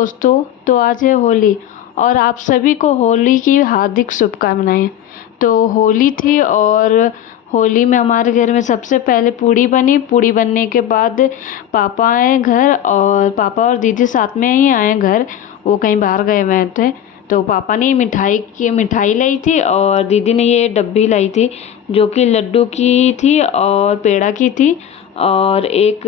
दोस्तों, तो आज है होली और आप सभी को होली की हार्दिक शुभकामनाएं। तो होली थी और होली में हमारे घर में सबसे पहले पूड़ी बनी। पूड़ी बनने के बाद पापा आए घर और पापा और दीदी साथ में ही आए घर, वो कहीं बाहर गए हुए थे। तो पापा ने मिठाई लाई थी और दीदी ने ये डब्बी लाई थी जो कि लड्डू की थी और पेड़ा की थी और एक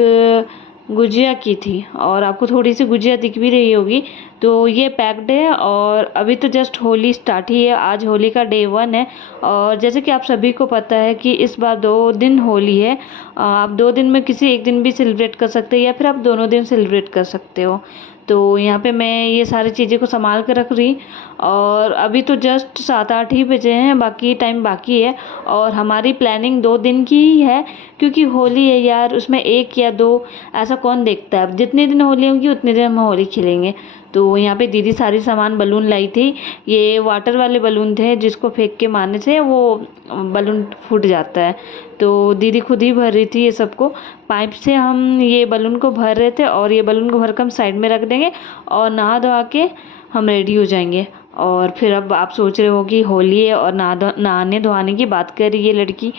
गुजिया की थी और आपको थोड़ी सी गुजिया दिख भी रही होगी। तो ये पैक्ड है और अभी तो जस्ट होली स्टार्ट ही है। आज होली का डे 1 है और जैसे कि आप सभी को पता है कि इस बार 2 दिन होली है। आप 2 दिन में किसी एक दिन भी सेलिब्रेट कर सकते हैं या फिर आप दोनों दिन सेलिब्रेट कर सकते हो। तो यहाँ पे मैं ये सारी चीज़ें को संभाल कर रख रही और अभी तो जस्ट 7-8 ही बजे हैं, बाकी टाइम बाकी है। और हमारी प्लानिंग 2 दिन की ही है क्योंकि होली है यार, उसमें 1 या 2 ऐसा कौन देखता है। अब जितने दिन होली होगी उतने दिन हम होली खेलेंगे। तो यहाँ पे दीदी सारी सामान बलून लाई थी। ये वाटर वाले बलून थे जिसको फेंक के मारने से वो बलून फूट जाता है। तो दीदी खुद ही भर रही थी ये सबको। पाइप से हम ये बलून को भर रहे थे और ये बलून को भर कर हम साइड में रख देंगे और नहा धोआ के हम रेडी हो जाएंगे। और फिर अब आप सोच रहे हो कि होली है और नहाने धोआने की बात कर रही है लड़की।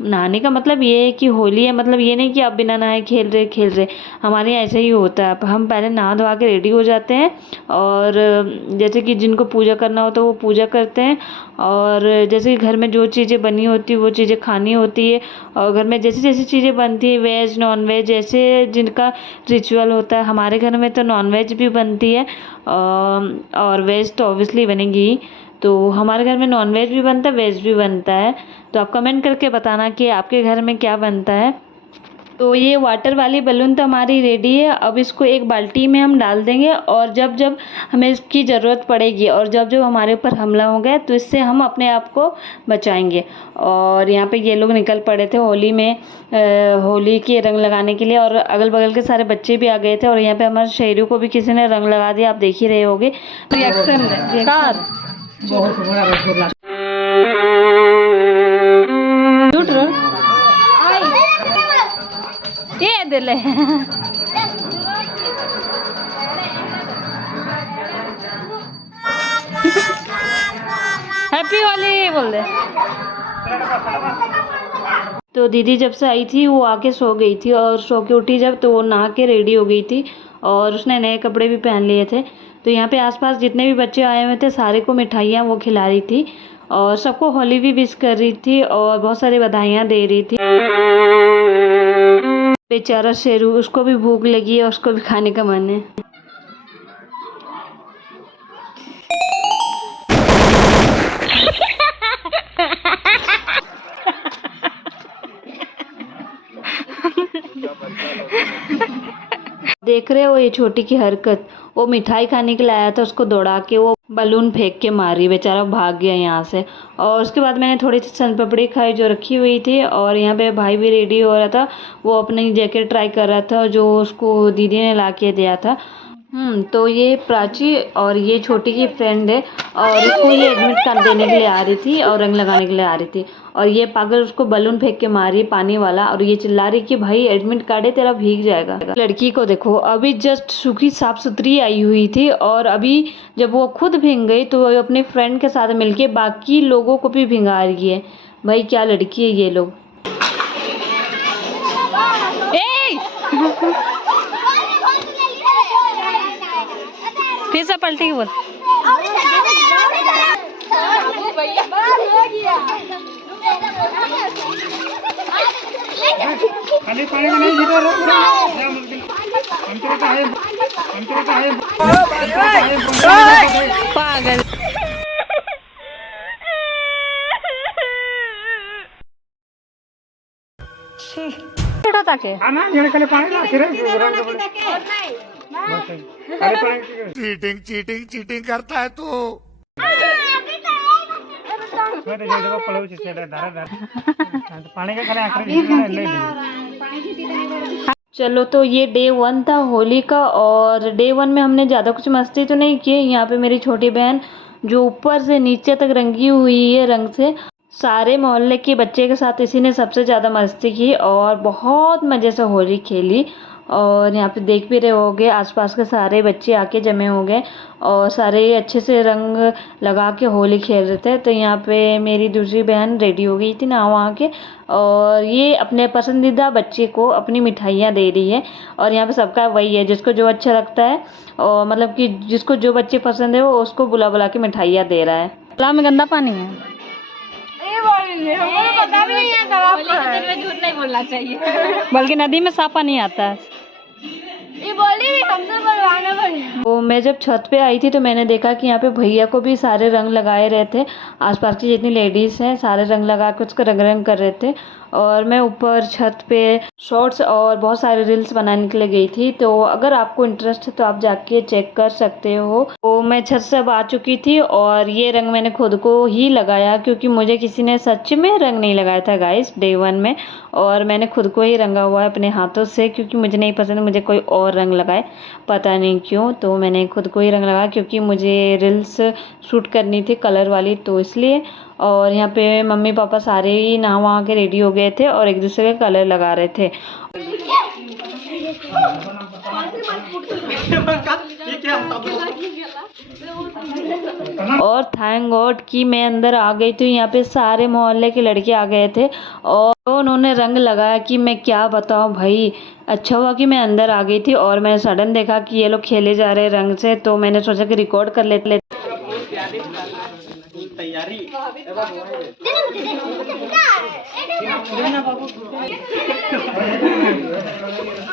नहाने का मतलब ये है कि होली है, मतलब ये नहीं कि आप बिना नहाए खेल रहे। हमारे यहाँ ऐसा ही होता है। हम पहले नहा धोआ के रेडी हो जाते हैं और जैसे कि जिनको पूजा करना होता है वो पूजा करते हैं और जैसे कि घर में जो चीज़ें बनी होती है वो चीज़ें खानी होती है। और घर में जैसी जैसी चीज़ें बनती है, वेज नॉन वेज, ऐसे जिनका रिचुअल होता है। हमारे घर में तो नॉन वेज भी बनती है और वेज तो ऑब्वियसली बनेगी ही। तो हमारे घर में नॉन वेज भी बनता है, वेज भी बनता है। तो आप कमेंट करके बताना कि आपके घर में क्या बनता है। तो ये वाटर वाली बलून तो हमारी रेडी है। अब इसको एक बाल्टी में हम डाल देंगे और जब जब हमें इसकी ज़रूरत पड़ेगी और जब जब हमारे ऊपर हमला हो गया तो इससे हम अपने आप को बचाएंगे। और यहाँ पे ये लोग निकल पड़े थे होली में होली के रंग लगाने के लिए और अगल बगल के सारे बच्चे भी आ गए थे। और यहाँ पे हमारे शहरों को भी किसी ने रंग लगा दिया, आप देख ही रहे होगे। ये दिले हैप्पी होली बोल दे। तो दीदी जब से आई थी वो आके सो गई थी और सो के उठी जब तो वो नहा के रेडी हो गई थी और उसने नए कपड़े भी पहन लिए थे। तो यहाँ पे आसपास जितने भी बच्चे आए हुए थे सारे को मिठाइयाँ वो खिला रही थी और सबको होली भी विश कर रही थी और बहुत सारी बधाइयाँ दे रही थी। बेचारा शेरू, उसको भी भूख लगी है, उसको भी खाने का मन है। देख रहे हो ये छोटी की हरकत। वो मिठाई खाने के लिए आया था, उसको दौड़ा के वो बलून फेंक के मारी, बेचारा भाग गया यहाँ से। और उसके बाद मैंने थोड़ी सी सन पापड़ी खाई जो रखी हुई थी। और यहाँ पे भाई भी रेडी हो रहा था, वो अपनी जैकेट ट्राई कर रहा था जो उसको दीदी ने ला के दिया था। तो ये प्राची और ये छोटी की फ्रेंड है और उसको ये एडमिट कार्ड देने के लिए आ रही थी और रंग लगाने के लिए आ रही थी। और ये पागल उसको बलून फेंक के मारी पानी वाला और ये चिल्ला रही कि भाई एडमिट कार्ड है तेरा, भीग जाएगा। लड़की को देखो, अभी जस्ट सूखी साफ सुथरी आई हुई थी और अभी जब वो खुद भीग गई तो वो अपने फ्रेंड के साथ मिलके बाकी लोगों को भी भिंगा रही है। भाई क्या लड़की है ये लोग। फिर से पलटी की बोल। पागल चीटिंग करता है तू। चलो, तो ये डे 1 था होली का और डे 1 में हमने ज़्यादा कुछ मस्ती तो नहीं की। यहाँ पे मेरी छोटी बहन जो ऊपर से नीचे तक रंगी हुई है रंग से, सारे मोहल्ले के बच्चे के साथ इसी ने सबसे ज़्यादा मस्ती की और बहुत मज़े से होली खेली। और यहाँ पे देख भी रहे होगे आसपास के सारे बच्चे आके जमे हो गए और सारे अच्छे से रंग लगा के होली खेल रहे थे। तो यहाँ पे मेरी दूसरी बहन रेडी हो गई थी नहा वहाँ के और ये अपने पसंदीदा बच्चे को अपनी मिठाइयाँ दे रही है। और यहाँ पे सबका वही है, जिसको जो अच्छा लगता है और मतलब कि जिसको जो बच्चे पसंद है वो उसको बुला बुला के मिठाइयाँ दे रहा है। तालाब में गंदा पानी है, हमको पता भी नहीं है, तालाब में झूठ नहीं बोलना चाहिए, बल्कि नदी में साफ पानी आता है। ये बोली भी हमसे बोलवाना पड़ेगा। तो मैं जब छत पे आई थी तो मैंने देखा कि यहाँ पे भैया को भी सारे रंग लगाए रहे थे। आसपास की जितनी लेडीज़ हैं सारे रंग लगा के उसको रंग रंग कर रहे थे। और मैं ऊपर छत पे शॉर्ट्स और बहुत सारे रील्स बनाने के लिए गई थी। तो अगर आपको इंटरेस्ट है तो आप जाके चेक कर सकते हो। तो मैं छत से अब आ चुकी थी और ये रंग मैंने खुद को ही लगाया क्योंकि मुझे किसी ने सच में रंग नहीं लगाया था गाइस डे 1 में। और मैंने खुद को ही रंगा हुआ है अपने हाथों से क्योंकि मुझे नहीं पसंद मुझे कोई और रंग लगाए, पता नहीं क्यों। तो मैंने खुद को ही रंग लगाया क्योंकि मुझे रील्स शूट करनी थी कलर वाली, तो इसलिए। और यहाँ पे मम्मी पापा सारे ही नहा वहा के रेडी हो गए थे और एक दूसरे के कलर लगा रहे थे। और थैंक गॉड कि मैं अंदर आ गई थी। यहाँ पे सारे मोहल्ले के लड़के आ गए थे और उन्होंने रंग लगाया कि मैं क्या बताऊँ भाई। अच्छा हुआ कि मैं अंदर आ गई थी और मैंने सडन देखा कि ये लोग खेले जा रहे रंग से, तो मैंने सोचा कि रिकॉर्ड कर लेते। तैयारी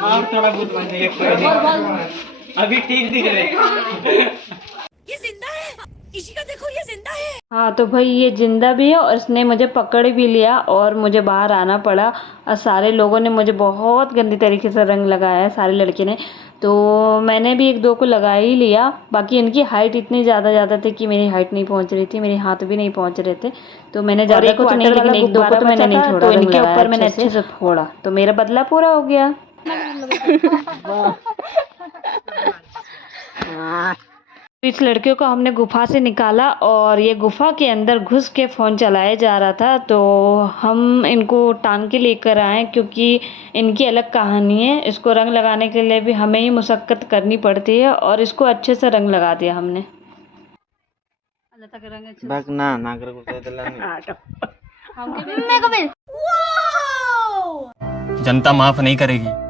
और थोड़ा बहुत अभी ठीक दिख रहे। ये जिंदा है, इसी का देखो ये जिंदा है। हाँ तो भाई ये जिंदा भी है और इसने मुझे पकड़ भी लिया और मुझे बाहर आना पड़ा। और सारे लोगों ने मुझे बहुत गंदी तरीके से रंग लगाया है, सारे लड़के ने। तो मैंने भी एक दो को लगा ही लिया। बाकी इनकी हाइट इतनी ज़्यादा थी कि मेरी हाइट नहीं पहुंच रही थी, मेरे हाथ भी नहीं पहुंच रहे थे। तो मैंने ज़्यादा को तो नहीं, लेकिन एक दो को तो मैंने नहीं छोड़ा। तो इनके ऊपर मैंने अच्छे से फोड़ा तो मेरा बदला पूरा हो गया। इस लड़कियों को हमने गुफा से निकाला और ये गुफा के अंदर घुस के फ़ोन चलाया जा रहा था। तो हम इनको टांग के लेकर आए क्योंकि इनकी अलग कहानी है। इसको रंग लगाने के लिए भी हमें ही मुशक्क़त करनी पड़ती है और इसको अच्छे से रंग लगा दिया हमने। जनता माफ नहीं करेगी।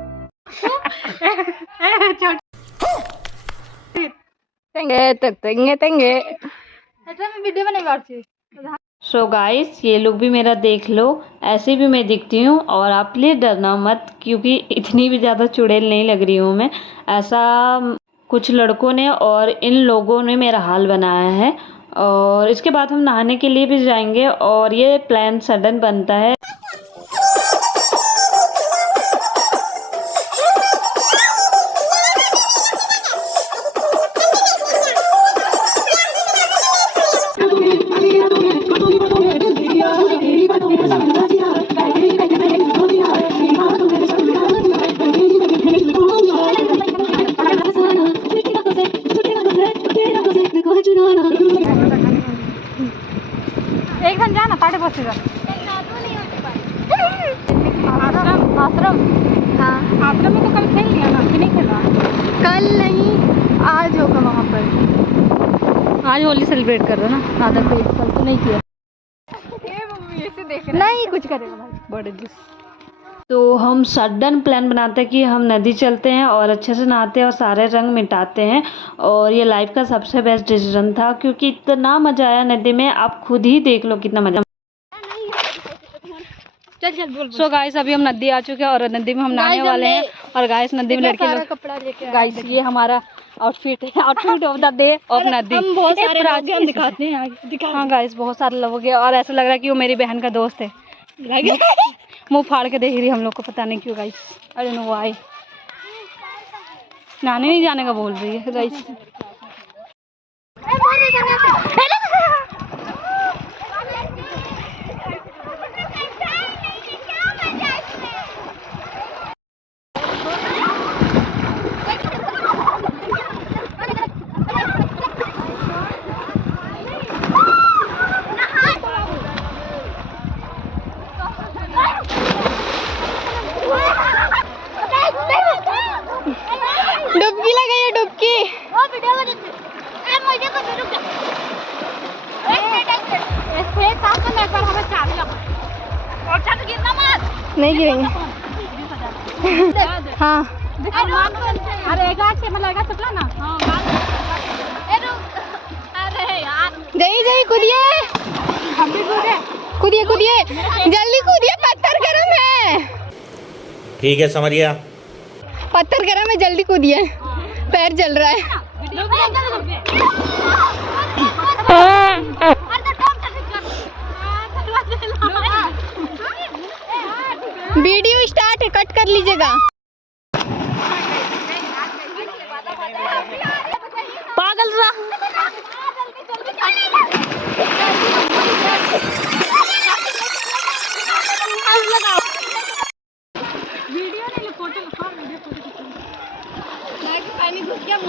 सो गाइस ये लोग भी मेरा देख लो, ऐसे भी मैं दिखती हूँ और आप प्लीज़ डरना मत क्योंकि इतनी भी ज़्यादा चुड़ैल नहीं लग रही हूँ मैं। ऐसा कुछ लड़कों ने और इन लोगों ने मेरा हाल बनाया है। और इसके बाद हम नहाने के लिए भी जाएंगे और ये प्लान सडन बनता है। एक जन जाना पाटे बस आश्रम आश्रम। हाँ आश्रम में तो कल खेल लिया ना कि नहीं खेला? कल नहीं आज होगा वहाँ पर। आज होली सेलिब्रेट कर रहे हो ना? आधा कोई कल तो नहीं किया। ऐसे देख नहीं कुछ करेगा भाई बड़े जिस। तो हम सडन प्लान बनाते हैं कि हम नदी चलते हैं और अच्छे से नहाते हैं और सारे रंग मिटाते हैं। और ये लाइफ का सबसे बेस्ट डिसीजन था क्योंकि इतना मज़ा आया नदी में, आप खुद ही देख लो कितना मज़ा। सो गाइस अभी हम नदी आ चुके हैं और नदी में हम नहाने वाले हैं। और गाइस नदी में लड़के लोग कपड़ा लेके गाइस ये हमारा आउटफिट है, outfit of the day of नदी। हम बहुत सारे लोग हम दिखाते हैं आगे। हाँ गाइस बहुत सारे लोग हैं और ऐसा लग रहा है कि वो मेरी बहन का दोस्त है। मुंह फाड़ के देख रही हम लोग को, पता नहीं क्यों गाइस, अरे नो वाई। नहाने नहीं जाने का बोल रही है गाइस। नहीं गिरेंगे। हाँ अरे चपला ना। अरे यार जई कूदिए कूदिए कूदिए जल्दी कूदिए, पत्थर गरम है। ठीक है समझ गया। पत्थर गरम है, जल्दी कूदिए, पैर जल रहा है। वीडियो स्टार्ट है, कट कर लीजिएगा। पागल रहा।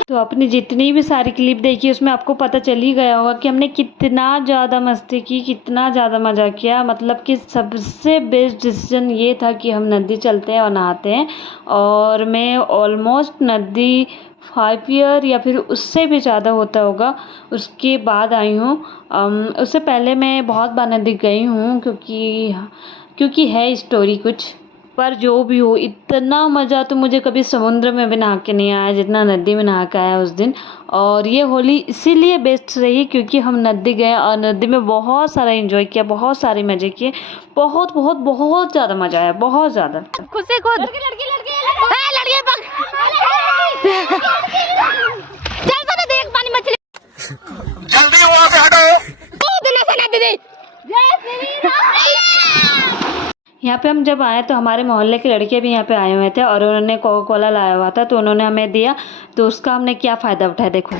तो अपनी जितनी भी सारी क्लिप देखी उसमें आपको पता चल ही गया होगा कि हमने कितना ज़्यादा मस्ती की, कितना ज़्यादा मज़ा किया। मतलब कि सबसे बेस्ट डिसीजन ये था कि हम नदी चलते हैं और नहाते हैं। और मैं ऑलमोस्ट नदी 5 ईयर या फिर उससे भी ज़्यादा होता होगा उसके बाद आई हूँ। उससे पहले मैं बहुत बार नदी गई हूँ, क्योंकि है स्टोरी कुछ। पर जो भी हो, इतना मज़ा तो मुझे कभी समुद्र में भी नहा के नहीं आया जितना नदी में नहा के आया उस दिन। और ये होली इसीलिए बेस्ट रही क्योंकि हम नदी गए और नदी में बहुत सारा एंजॉय किया, बहुत सारे मज़े किए, बहुत बहुत बहुत ज़्यादा मज़ा आया, बहुत ज़्यादा। खुद से खुद लड़की चल सना देख पानी मछली जल्दी वहाँ से हटो। सना दीदी। यहाँ पे हम जब आए तो हमारे मोहल्ले के लड़के भी यहाँ पे आए हुए थे और उन्होंने कोका कोला लाया हुआ था तो उन्होंने हमें दिया। तो उसका हमने क्या फ़ायदा उठाया देखो।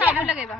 चल लगेगा।